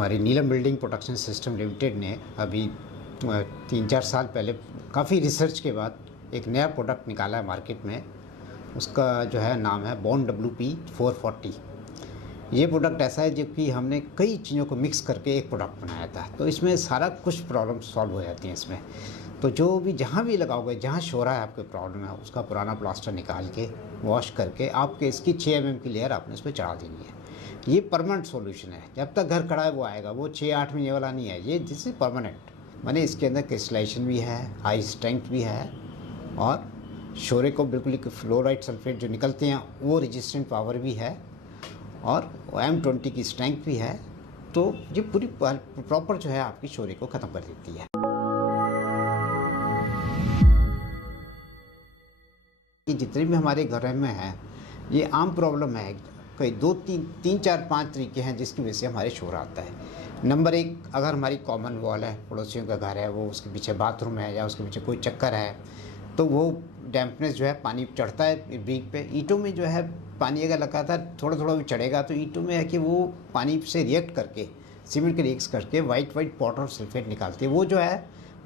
हमारी नीलम building protection system limited ने अभी 3-4 साल पहले काफ़ी रिसर्च के बाद एक नया प्रोडक्ट निकाला है मार्केट में। उसका जो है नाम है बॉन्ड WP440। ये प्रोडक्ट ऐसा है जो कि हमने कई चीज़ों को मिक्स करके एक प्रोडक्ट बनाया था, तो इसमें सारा कुछ प्रॉब्लम सॉल्व हो जाती हैं इसमें। तो जो भी जहाँ भी लगाओगे, जहाँ शोरा है आपके प्रॉब्लम है, उसका पुराना प्लास्टर निकाल के वॉश करके आपके इसकी 6 mm की लेयर आपने इस पर चढ़ा देनी है। ये परमानेंट सॉल्यूशन है, जब तक घर खड़ा है वो आएगा, वो 6-8 महीने वाला नहीं है। ये दिस इज परमानेंट, माने इसके अंदर क्रिस्टलाइजेशन भी है, हाई स्ट्रेंथ भी है और शोरे को बिल्कुल फ्लोराइड सल्फेट जो निकलते हैं वो रेजिस्टेंट पावर भी है और M20 की स्ट्रेंथ भी है। तो ये पूरी प्रॉपर जो है आपकी शोरे को ख़त्म कर देती है। कि जितने भी हमारे घर में हैं, ये आम प्रॉब्लम है। कई 2-3-4-5 तरीके हैं जिसकी वजह से हमारे शोर आता है। नंबर 1, अगर हमारी कॉमन वॉल है, पड़ोसियों का घर है, वो उसके पीछे बाथरूम है या उसके पीछे कोई चक्कर है, तो वो डैम्पनेस जो है, पानी चढ़ता है ब्रिक पे। ईंटों में जो है पानी अगर लगातार थोड़ा थोड़ा भी चढ़ेगा तो ईंटों में है कि वो पानी से रिएक्ट करके, सीमेंट के रिएक्ट करके वाइट पाउडर और सल्फेट निकालती है। वो जो है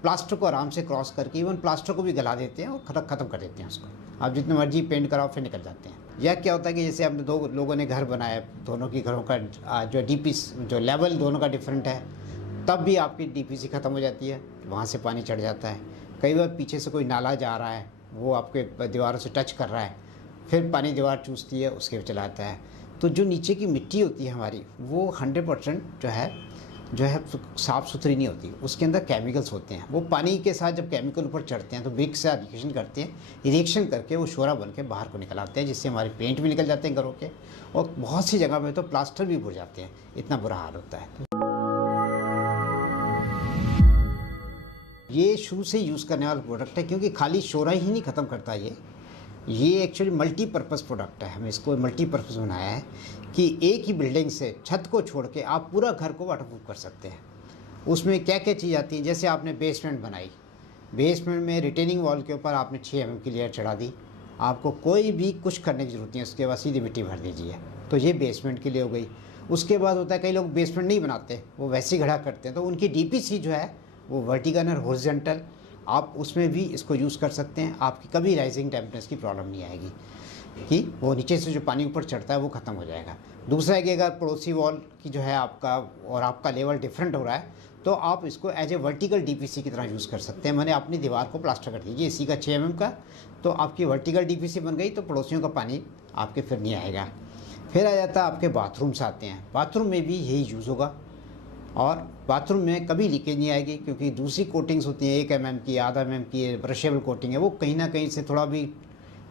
प्लास्टर को आराम से क्रॉस करके इवन प्लास्टर को भी गला देते हैं और ख़त्म कर देते हैं उसको। आप जितने मर्जी पेंट कराओ फिर निकल जाते हैं। या क्या होता है कि जैसे आपने 2 लोगों ने घर बनाया, दोनों की घरों का जो DP जो लेवल दोनों का डिफरेंट है, तब भी आपकी DPC ख़त्म हो जाती है, वहाँ से पानी चढ़ जाता है। कई बार पीछे से कोई नाला जा रहा है, वो आपके दीवारों से टच कर रहा है, फिर पानी दीवार चूसती है, उसके चला आता है। तो जो नीचे की मिट्टी होती है हमारी, वो 100% जो है साफ़ सुथरी नहीं होती। उसके अंदर केमिकल्स होते हैं। वो पानी के साथ जब केमिकल ऊपर चढ़ते हैं तो ब्रिक से रिएक्शन करते हैं, रिएक्शन करके वो शोरा बन के बाहर को निकल आते हैं, जिससे हमारे पेंट भी निकल जाते हैं घरों के और बहुत सी जगह पे तो प्लास्टर भी भुर जाते हैं। इतना बुरा हाल होता है। ये शुरू से यूज़ करने वाला प्रोडक्ट है, क्योंकि खाली शोरा ही नहीं ख़त्म करता ये एक्चुअली मल्टीपर्पज़ प्रोडक्ट है। हमने इसको मल्टीपर्पज़ बनाया है कि एक ही बिल्डिंग से छत को छोड़ के आप पूरा घर को वाटरप्रूफ कर सकते हैं। उसमें क्या क्या चीज़ आती है, जैसे आपने बेसमेंट बनाई, बेसमेंट में रिटेनिंग वॉल के ऊपर आपने 6 mm की लेयर चढ़ा दी, आपको कोई भी कुछ करने की ज़रूरत नहीं है, उसके बाद सीधी मिट्टी भर दीजिए। तो ये बेसमेंट के लिए हो गई। उसके बाद होता है कई लोग बेसमेंट नहीं बनाते, वो वैसे ही खड़ा करते हैं, तो उनकी DPC जो है वो वर्टिकल और हॉरिजॉन्टल, आप उसमें भी इसको यूज़ कर सकते हैं। आपकी कभी राइजिंग टेम्परेचर की प्रॉब्लम नहीं आएगी कि वो नीचे से जो पानी ऊपर चढ़ता है वो ख़त्म हो जाएगा। दूसरा है कि अगर पड़ोसी वॉल की जो है आपका और आपका लेवल डिफरेंट हो रहा है, तो आप इसको एज ए वर्टिकल DPC की तरह यूज़ कर सकते हैं। मैंने अपनी दीवार को प्लास्टर कर दीजिए इसी का 6 mm का, तो आपकी वर्टिकल DPC बन गई, तो पड़ोसियों का पानी आपके फिर नहीं आएगा। फिर आ जाता है आपके बाथरूम्स आते हैं। बाथरूम में भी यही यूज़ होगा और बाथरूम में कभी लीकेज नहीं आएगी, क्योंकि दूसरी कोटिंग्स होती हैं 1 mm की, आधा mm की ब्रशेबल कोटिंग है, वो कहीं ना कहीं से थोड़ा भी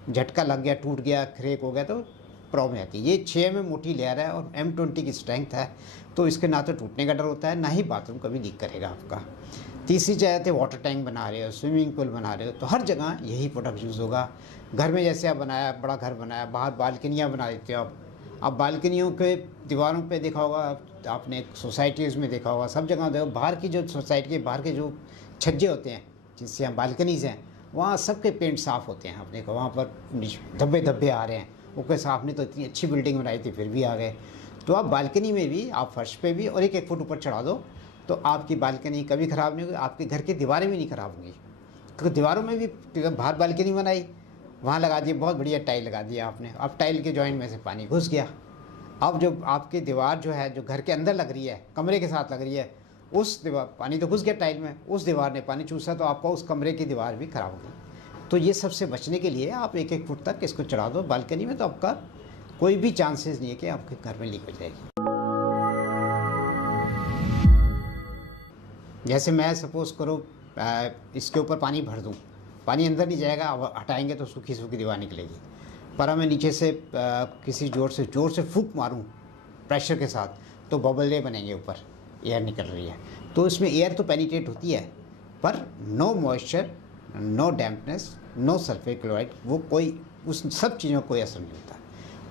झटका लग गया, टूट गया, क्रैक हो गया तो प्रॉब्लम आती है। ये 6 mm मोटी लेयर है और M20 की स्ट्रेंथ है, तो इसके ना तो टूटने का डर होता है, ना ही बाथरूम कभी लीक करेगा आपका। तीसरी चाहते वाटर टैंक बना रहे हो, स्विमिंग पूल बना रहे हो, तो हर जगह यही प्रोडक्ट यूज़ होगा। घर में जैसे आप बनाया, बड़ा घर बनाया, बाहर बालकनियाँ बना देते हो आप बालकनियों के दीवारों पे देखा होगा आपने, सोसाइटीज़ में देखा होगा, सब जगह देखो, बाहर की जो सोसाइटी के बाहर के जो छज्जे होते हैं जिससे हम बालकनीज़ हैं, वहाँ सबके पेंट साफ़ होते हैं। आपने कहा वहाँ पर धब्बे आ रहे हैं, वो कैसे आपने तो इतनी अच्छी बिल्डिंग बनाई थी फिर भी आ गए। तो आप बालकनी में भी, आप फर्श पे भी और 1-1 फुट ऊपर चढ़ा दो, तो आपकी बालकनी कभी ख़राब नहीं होगी, आपके घर की दीवारें भी नहीं ख़राब होंगी। क्योंकि दीवारों में भी बाहर बालकनी बनाई, वहाँ लगा दिए, बहुत बढ़िया टाइल लगा दिया आपने, अब टाइल के जॉइंट में से पानी घुस गया। अब जो आपकी दीवार जो है, जो घर के अंदर लग रही है, कमरे के साथ लग रही है, उस दीवार पानी तो घुस गया टाइल में, उस दीवार ने पानी चूसा, तो आपका उस कमरे की दीवार भी ख़राब हो गई। तो ये सबसे बचने के लिए आप 1-1 फुट तक इसको चढ़ा दो बालकनी में, तो आपका कोई भी चांसेस नहीं है कि आपके घर में लीक हो जाएगी। जैसे मैं सपोज़ करो इसके ऊपर पानी भर दूँ, पानी अंदर नहीं जाएगा, अब हटाएंगे तो सूखी सूखी दीवार निकलेगी। पर मैं नीचे से किसी ज़ोर से फूंक मारूं प्रेशर के साथ, तो बबल बनेंगे, ऊपर एयर निकल रही है, तो इसमें एयर तो पेनिट्रेट होती है, पर no moisture, no dampness, no sulphate chloride, वो कोई उस सब चीज़ों का कोई असर नहीं होता।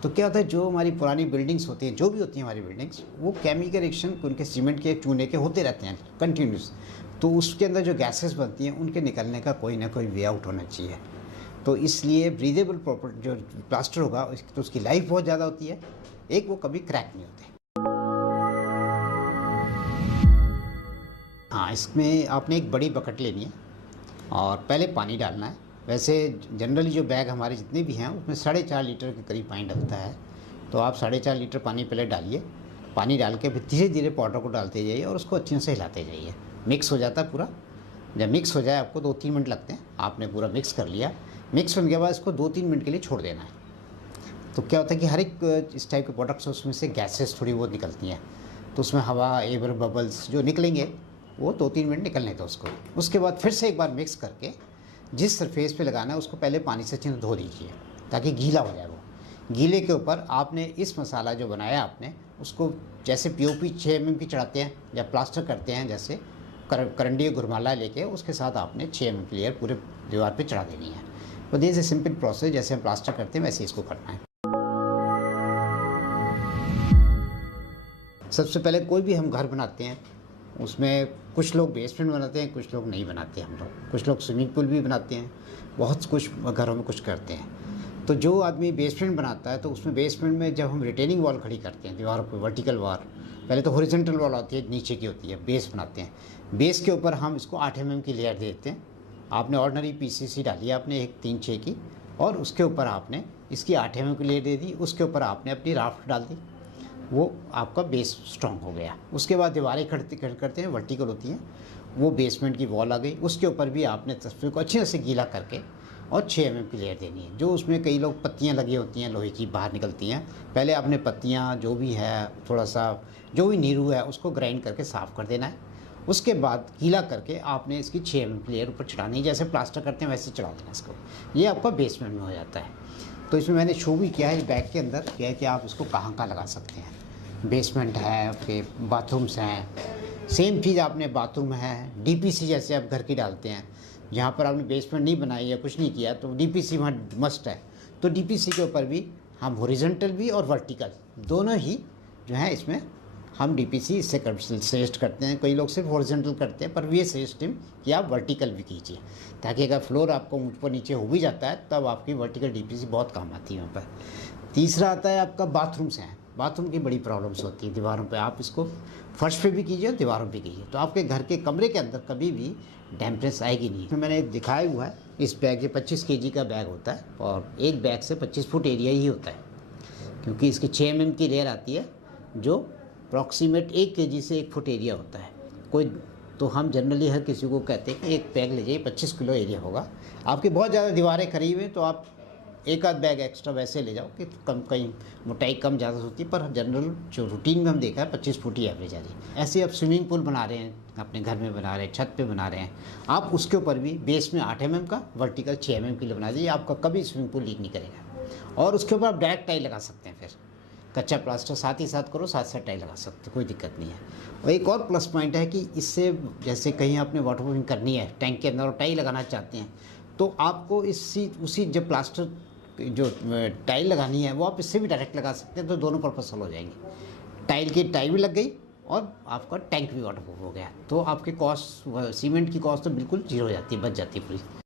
तो क्या होता है, जो हमारी पुरानी बिल्डिंग्स होती हैं, जो भी होती हैं हमारी बिल्डिंग्स, वो केमिकल रिएक्शन उनके सीमेंट के, चूने के होते रहते हैं कंटिन्यूस, तो उसके अंदर जो गैसेस बनती हैं उनके निकलने का कोई ना कोई वे आउट होना चाहिए। तो इसलिए ब्रीदेबल प्रॉपर्टी जो प्लास्टर होगा, तो उसकी लाइफ बहुत ज़्यादा होती है, एक वो कभी क्रैक नहीं होते। हाँ, इसमें आपने एक बड़ी बकेट लेनी है और पहले पानी डालना है। वैसे जनरली जो बैग हमारे जितने भी हैं उसमें 4.5 लीटर के करीब पानी डलता है, तो आप 4.5 लीटर पानी पहले डालिए। पानी डाल के फिर धीरे धीरे पाउडर को डालते जाइए और उसको अच्छे से हिलाते जाइए। मिक्स हो जाता है पूरा। जब मिक्स हो जाए, आपको 2-3 मिनट लगते हैं, आपने पूरा मिक्स कर लिया। मिक्स होने के बाद इसको 2-3 मिनट के लिए छोड़ देना है। तो क्या होता है कि हर एक इस टाइप के प्रोडक्ट्स उसमें से गैसेस थोड़ी बहुत निकलती हैं, तो उसमें हवा, एयर बबल्स जो निकलेंगे वो 2-3 मिनट निकलने दो उसको। उसके बाद फिर से एक बार मिक्स करके जिस सरफेस पे लगाना है उसको पहले पानी से अच्छे से धो दीजिए ताकि गीला हो जाए। वो गीले के ऊपर आपने इस मसाला जो बनाया आपने उसको जैसे पीओपी 6 mm की चढ़ाते हैं या प्लास्टर करते हैं, जैसे करंडी घुरमाला लेके उसके साथ आपने 6 mm की लेयर पूरे दीवार पे चढ़ा देनी है। तो दिस इज सिंपल प्रोसेस, जैसे हम प्लास्टर करते हैं वैसे इसको करना है। सबसे पहले कोई भी हम घर बनाते हैं उसमें कुछ लोग बेसमेंट बनाते हैं, कुछ लोग नहीं बनाते। हम लोग कुछ लोग स्विमिंग पूल भी बनाते हैं, बहुत कुछ घरों में कुछ करते हैं। तो जो आदमी बेसमेंट बनाता है तो उसमें बेसमेंट में जब हम रिटेनिंग वॉल खड़ी करते हैं दीवारों पर, वर्टिकल वॉल, पहले तो हॉरिजॉन्टल वॉल आती है, नीचे की होती है, बेस बनाते हैं। बेस के ऊपर हम इसको 8 mm की लेयर देते हैं। आपने ऑर्डनरी PCC डाली है आपने एक 3-6 की, और उसके ऊपर आपने इसकी 8 mm की लेयर दे दी। उसके ऊपर आपने अपनी राफ्ट डाल दी, वो आपका बेस स्ट्रॉन्ग हो गया। उसके बाद दीवारें करते हैं, वर्टिकल होती हैं, वो बेसमेंट की वॉल आ गई। उसके ऊपर भी आपने तस्वीर को अच्छे से गीला करके और 6 mm की लेयर देनी है। जो उसमें कई लोग पत्तियां लगी होती हैं लोहे की बाहर निकलती हैं, पहले आपने पत्तियां जो भी है, थोड़ा सा जो भी नीरू है उसको ग्राइंड करके साफ़ कर देना है। उसके बाद गीला करके आपने इसकी 6 mm की लेयर ऊपर चढ़ानी है, जैसे प्लास्टर करते हैं वैसे चढ़ा देना इसको। ये आपका बेसमेंट में हो जाता है। तो इसमें मैंने शो भी किया है इस बैग के अंदर, क्या है कि आप इसको कहाँ कहाँ लगा सकते हैं। बेसमेंट है, आपके बाथरूम्स हैं, सेम चीज़ आपने बाथरूम है, DPC जैसे आप घर की डालते हैं, जहाँ पर आपने बेसमेंट नहीं बनाई या कुछ नहीं किया तो DPC वहाँ मस्ट है। तो DPC के ऊपर भी हम हॉरिजॉन्टल भी और वर्टिकल दोनों ही जो है इसमें हम DPC इससे सजेस्ट करते हैं। कई लोग सिर्फ हॉरिजॉन्टल करते हैं, पर ये सजेस्ट कि आप वर्टिकल भी कीजिए, ताकि अगर फ्लोर आपको ऊपर नीचे हो भी जाता है तब आपकी वर्टिकल DPC बहुत काम आती है वहाँ पर। तीसरा आता है आपका बाथरूम्स हैं। बाथरूम की बड़ी प्रॉब्लम्स होती है दीवारों पे, आप इसको फर्श पे भी कीजिए और दीवारों पे कीजिए, तो आपके घर के कमरे के अंदर कभी भी डैम्पनेस आएगी नहीं। तो मैंने दिखाया हुआ है इस बैग, ये 25 kg का बैग होता है और एक बैग से 25 फुट एरिया ही होता है, क्योंकि इसकी 6 mm की लेयर आती है जो अप्रॉक्सीमेट 1 kg से 1 फुट एरिया होता है। कोई तो हम जनरली हर किसी को कहते हैं कि एक बैग ले जाइए, 25 किलो एरिया होगा। आपकी बहुत ज़्यादा दीवारें करीब हैं तो आप एक आध बैग एक्स्ट्रा वैसे ले जाओ कि कम कहीं मोटाई कम ज़्यादा होती है, पर जनरल जो रूटीन में हम देखा है 25 फुट ही एवरेज आ रही है। ऐसे आप स्विमिंग पूल बना रहे हैं, अपने घर में बना रहे हैं, छत पे बना रहे हैं, आप उसके ऊपर भी बेस में 8 mm का, वर्टिकल 6 mm की बना दीजिए, आपका कभी स्विमिंग पूल लीक नहीं करेगा। और उसके ऊपर आप डायरेक्ट टाइल लगा सकते हैं, फिर कच्चा प्लास्टर साथ ही साथ करो, साथ साथ टाइल लगा सकते हैं, कोई दिक्कत नहीं है। और एक और प्लस पॉइंट है कि इससे जैसे कहीं आपने वाटरप्रूफिंग करनी है टैंक के अंदर और टाइल लगाना चाहते हैं, तो आपको उसी जब प्लास्टर जो टाइल लगानी है वो आप इससे भी डायरेक्ट लगा सकते हैं, तो दोनों पर्पस हल हो जाएंगे। टाइल भी लग गई और आपका टैंक भी वाटरप्रूफ हो गया, तो आपके कॉस्ट, सीमेंट की कॉस्ट तो बिल्कुल जीरो हो जाती है, बच जाती है पूरी।